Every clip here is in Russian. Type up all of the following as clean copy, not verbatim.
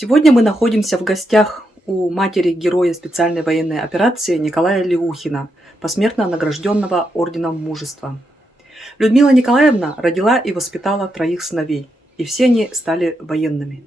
Сегодня мы находимся в гостях у матери героя специальной военной операции Николая Леухина, посмертно награжденного Орденом Мужества. Людмила Николаевна родила и воспитала 3 сыновей, и все они стали военными.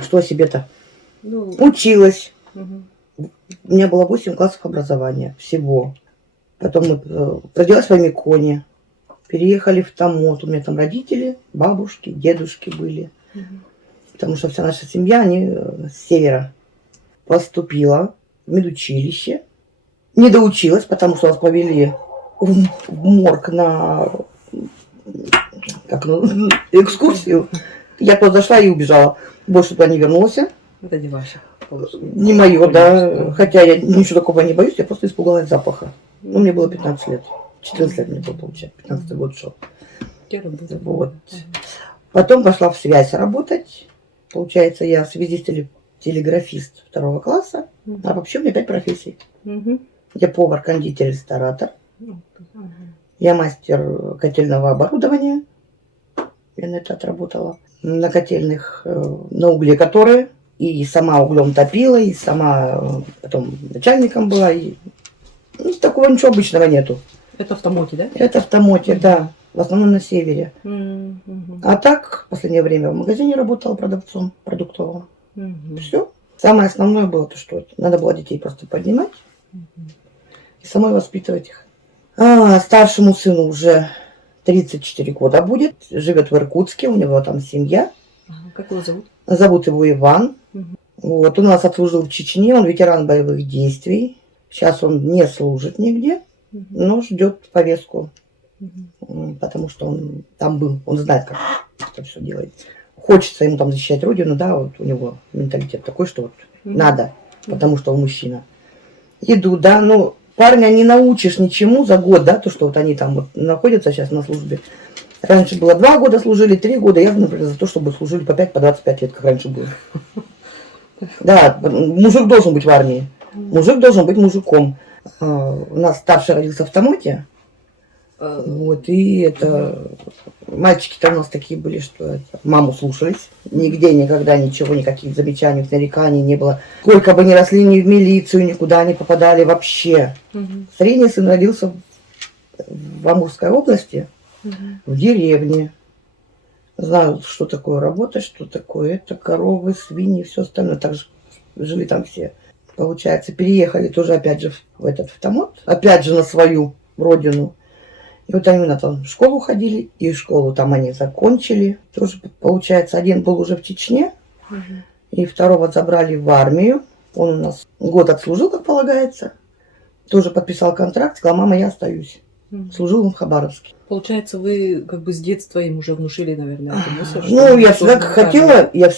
Что о себе-то? Училась. У меня было 8 классов образования всего. Потом мы родилась в Амиконе. Переехали в Томот. У меня там родители, бабушки, дедушки были. Потому что вся наша семья, они с севера. Поступила в медучилище. Не доучилась, потому что нас повели в морг на экскурсию. Я туда зашла и убежала. Больше туда не вернулась. Это не ваше. Не мое, да. Хотя я ничего такого не боюсь, я просто испугалась запаха. Ну, мне было 15 лет. 14 лет мне было, получается. 15 год шел. Вот. Потом пошла в связь работать. Получается, я связист-телеграфист 2 класса. А вообще у меня 5 профессий. Я повар, кондитер, ресторатор. Я мастер котельного оборудования. Я на это отработала. На котельных, на угле которые. И сама углем топила, и сама потом начальником была. И такого ничего обычного нету. Это в Томоте, да? Это в Томоте, да. В основном на севере. А так, в последнее время в магазине работала продавцом продуктовым. Все. Самое основное было то, что надо было детей просто поднимать и самой воспитывать их. Старшему сыну уже 34 года будет. Живет в Иркутске, у него там семья. Как его зовут? Зовут его Иван. Вот, он у нас отслужил в Чечне, он ветеран боевых действий. Сейчас он не служит нигде, но ждет повестку, потому что он там был, он знает, как это все делает. Хочется ему там защищать родину, да, вот у него менталитет такой, что вот надо, потому что он мужчина. Иду, да, ну, парня не научишь ничему за год, да, то, что вот они там вот находятся сейчас на службе. Раньше было 2 года служили, 3 года. Я, например, за то, чтобы служили по 5, по 25 лет, как раньше было. Да, мужик должен быть в армии. Мужик должен быть мужиком. У нас старший родился в Томоте. Вот, и это... Мальчики-то у нас такие были, что маму слушались. Нигде никогда ничего, никаких замечаний, нареканий не было. Сколько бы ни росли, ни в милицию, никуда не попадали вообще. Средний сын родился в Амурской области. В деревне. Знаю, что такое работа, что такое это, коровы, свиньи, все остальное. Так же жили там все. Получается, переехали тоже опять же в Томот, опять же на свою родину. И вот они там в школу ходили, и школу там они закончили. Тоже, получается, один был уже в Чечне, и 2-го забрали в армию. Он у нас год отслужил, как полагается. Тоже подписал контракт, сказал: мама, я остаюсь. Служил он в Хабаровске. Получается, вы как бы с детства им уже внушили, наверное, эту мысль? Ну, я всегда хотела, я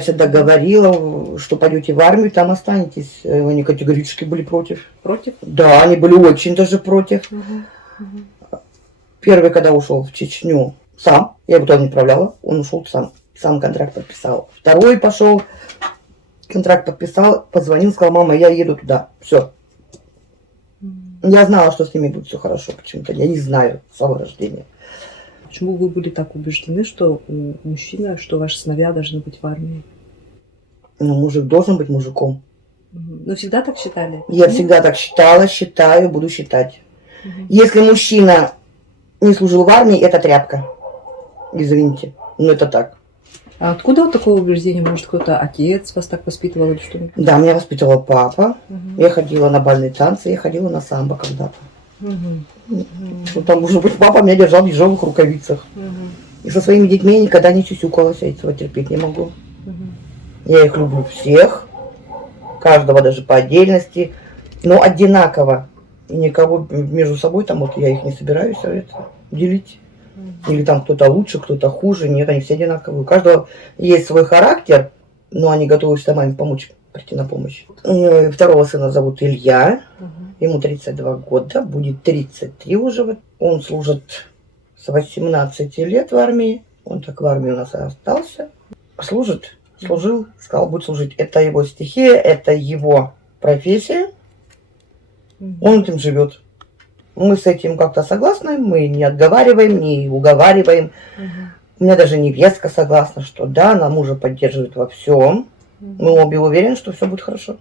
всегда говорила, что пойдете в армию, там останетесь. Они категорически были против. Против? Да, они были очень даже против. Первый, когда ушел в Чечню, сам, я его туда не отправляла, он ушел сам контракт подписал. Второй пошел, контракт подписал, позвонил, сказал: мама, я еду туда, все. Я знала, что с ними будет все хорошо почему-то. Я не знаю с самого рождения. Почему вы были так убеждены, что мужчина, что ваши сыновья должны быть в армии? Ну, мужик должен быть мужиком. Ну, всегда так считали? Я всегда так считала, считаю, буду считать. Если мужчина не служил в армии, это тряпка. Извините, но это так. А откуда вот такое убеждение? Может, кто-то отец вас так воспитывал или что-нибудь? Да, меня воспитывал папа. Я ходила на бальные танцы, я ходила на самбо когда-то. Что там, может быть, папа меня держал в ежовых рукавицах. И со своими детьми я никогда не сюсюкалась, я этого терпеть не могу. Я их люблю всех, каждого даже по отдельности, но одинаково. И никого между собой там вот я их не собираюсь делить. Или там кто-то лучше, кто-то хуже. Нет, они все одинаковые. У каждого есть свой характер, но они готовы всегда маме помочь прийти на помощь. Второго сына зовут Илья. Ему 32 года, будет 33 уже. Он служит с 18 лет в армии. Он так в армии у нас и остался. Служил, сказал, будет служить. Это его стихия, это его профессия. Он этим живет. Мы с этим как-то согласны, мы не отговариваем, не уговариваем. У меня даже невестка согласна, что да, она мужа поддерживает во всем. Мы обе уверены, что все будет хорошо.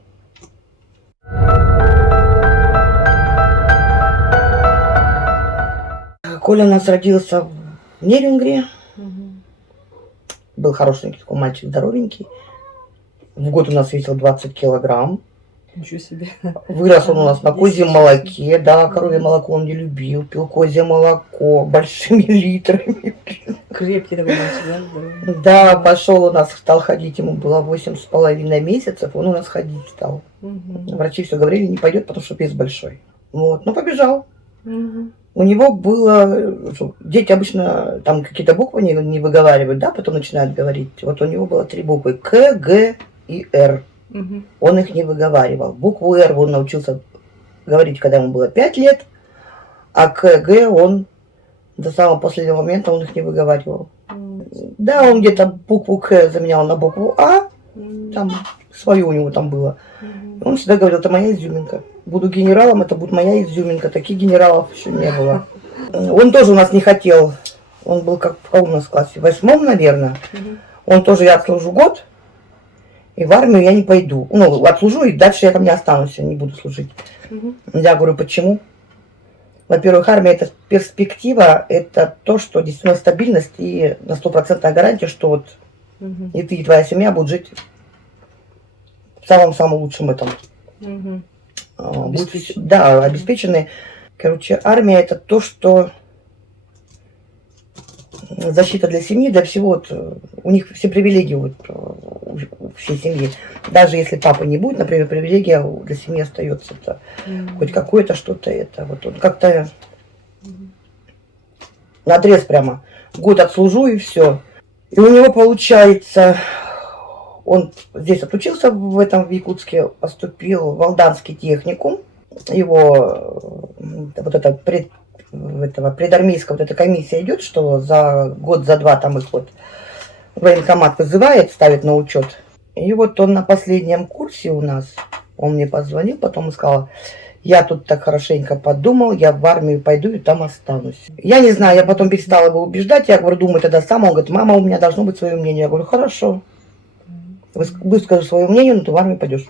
Коля у нас родился в Нерюнгри. Был хорошенький такой мальчик, здоровенький. В год у нас весил 20 килограмм. Ничего себе. Вырос он у нас на козьем молоке. Да, коровье молоко он не любил. Пил козье молоко большими литрами. Крепкий такой мальчик, да? Да, пошел у нас, стал ходить. Ему было 8,5 месяцев. Он у нас ходить стал. Врачи все говорили, не пойдет, потому что вес большой. Вот, но побежал. У него было... Дети обычно там какие-то буквы не выговаривают, да, потом начинают говорить. Вот у него было 3 буквы. К, Г и Р. Он их не выговаривал. Букву Р он научился говорить, когда ему было 5 лет, а К, Г он до самого последнего момента он их не выговаривал. Да, он где-то букву К заменял на букву А, там свое у него там было. Он всегда говорил, это моя изюминка. Буду генералом, это будет моя изюминка. Таких генералов еще не было. Он тоже у нас не хотел. Он был как в каком у нас классе? В 8, наверное. Он тоже, я отслужу год, и в армию я не пойду. Ну, отслужу, и дальше я там не останусь, я не буду служить. Я говорю, почему? Во-первых, армия – это перспектива, это то, что действительно стабильность и на 100% гарантия, что вот и ты, и твоя семья будут жить в самом-самом лучшем этом. Да, обеспечены. Короче, армия – это то, что защита для семьи, для всего. Вот, у них все привилегии вот, у всей семьи. Даже если папы не будет, например, привилегия для семьи остается. Это хоть какое-то что-то. Это вот он как-то наотрез прямо. Год отслужу и все. И у него получается, он здесь отучился в Якутске, поступил в Алданский техникум. Его вот это предармейская вот эта комиссия идет, что за год, за 2 там их вот военкомат вызывает, ставит на учет. И вот он на последнем курсе у нас, он мне позвонил, потом и сказал, я тут так хорошенько подумал, я в армию пойду и там останусь. Я не знаю, я потом перестала его убеждать, я говорю, думай тогда сам. Он говорит, мама, у меня должно быть свое мнение. Я говорю, хорошо, выскажешь свое мнение, но ты в армию пойдешь.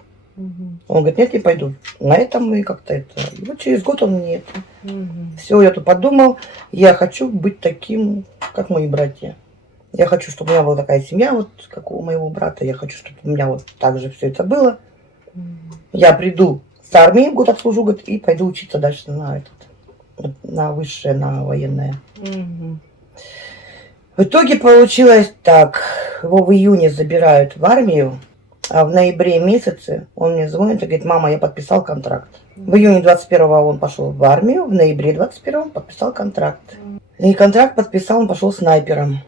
Он говорит, нет, не пойду. На этом мы как-то это... И вот через год он мне это... Все, я тут подумал, я хочу быть таким, как мои братья. Я хочу, чтобы у меня была такая семья, вот как у моего брата. Я хочу, чтобы у меня вот так же все это было. Я приду с армии, год отслужу, год, и пойду учиться дальше на высшее, на военное. В итоге получилось так. Его в июне забирают в армию. А в ноябре месяце он мне звонит и говорит, мама, я подписал контракт. В июне 21-го он пошел в армию, в ноябре 21-го подписал контракт. И контракт подписал, он пошел снайпером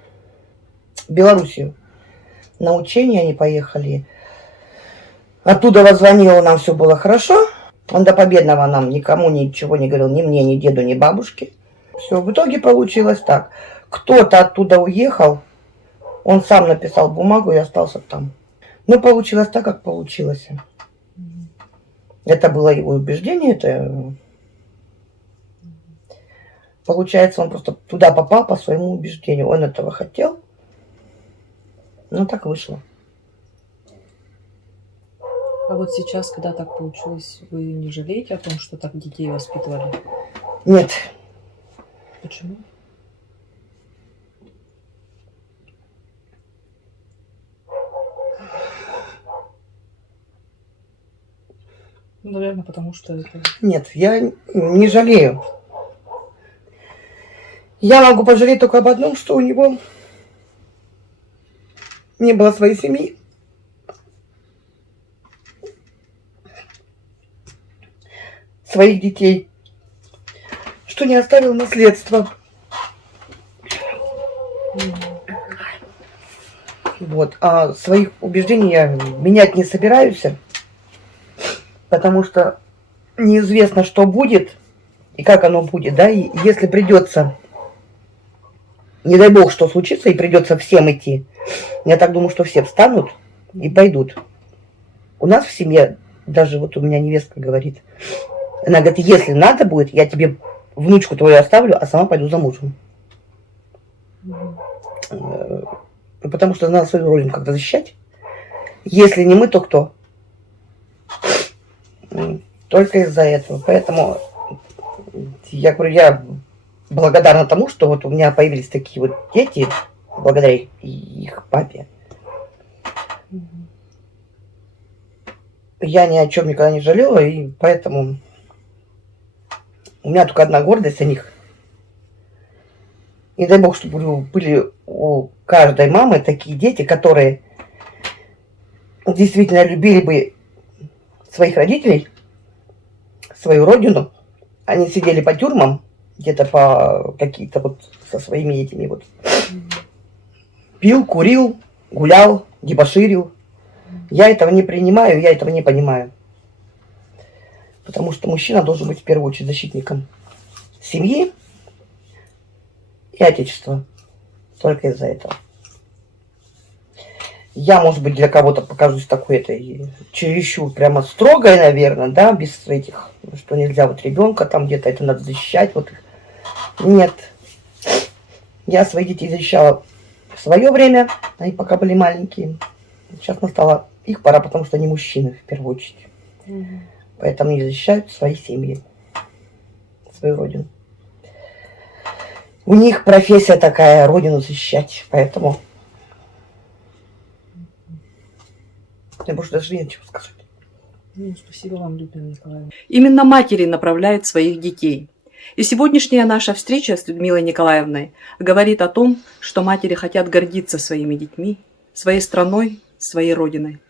в Белоруссию. На учения они поехали. Оттуда воззвонил, нам все было хорошо. Он до победного нам никому ничего не говорил, ни мне, ни деду, ни бабушке. Все, в итоге получилось так. Кто-то оттуда уехал, он сам написал бумагу и остался там. Но получилось так, как получилось. Это было его убеждение. Это... Получается, он просто туда попал по своему убеждению. Он этого хотел. Но так вышло. А вот сейчас, когда так получилось, вы не жалеете о том, что так детей воспитывали? Нет. Почему? Ну, наверное, потому что это... Нет, я не жалею. Я могу пожалеть только об одном, что у него не было своей семьи. Своих детей. Что не оставил наследство. Вот. А своих убеждений я менять не собираюсь. потому что неизвестно, что будет и как оно будет, да, и если придется, не дай бог, что случится, и придется всем идти, я так думаю, что все встанут и пойдут. У нас в семье, даже вот у меня невестка говорит, она говорит, если надо будет, я тебе внучку твою оставлю, а сама пойду за мужем. Потому что надо свою родину как-то защищать. Если не мы, то кто? Только из-за этого. Поэтому я говорю, я благодарна тому, что вот у меня появились такие вот дети, благодаря их папе. Я ни о чем никогда не жалела, и поэтому у меня только одна гордость о них. Не дай бог, чтобы были у каждой мамы такие дети, которые действительно любили бы своих родителей, свою родину. Они сидели по тюрьмам, где-то по какие-то вот со своими этими вот. Пил, курил, гулял, дебоширил. Я этого не принимаю, я этого не понимаю. Потому что мужчина должен быть в первую очередь защитником семьи и отечества. Только из-за этого. Я, может быть, для кого-то покажусь такой этой чересчур прямо строгой, наверное, да, без этих, что нельзя вот ребенка там где-то это надо защищать. Вот. Нет. Я своих детей защищала в свое время, они пока были маленькие. Сейчас настала их пора, потому что они мужчины в первую очередь. Поэтому они защищают свои семьи, свою родину. У них профессия такая, родину защищать, поэтому я больше даже нечего сказать. Спасибо вам, Людмила Николаевна. Именно матери направляют своих детей. И сегодняшняя наша встреча с Людмилой Николаевной говорит о том, что матери хотят гордиться своими детьми, своей страной, своей родиной.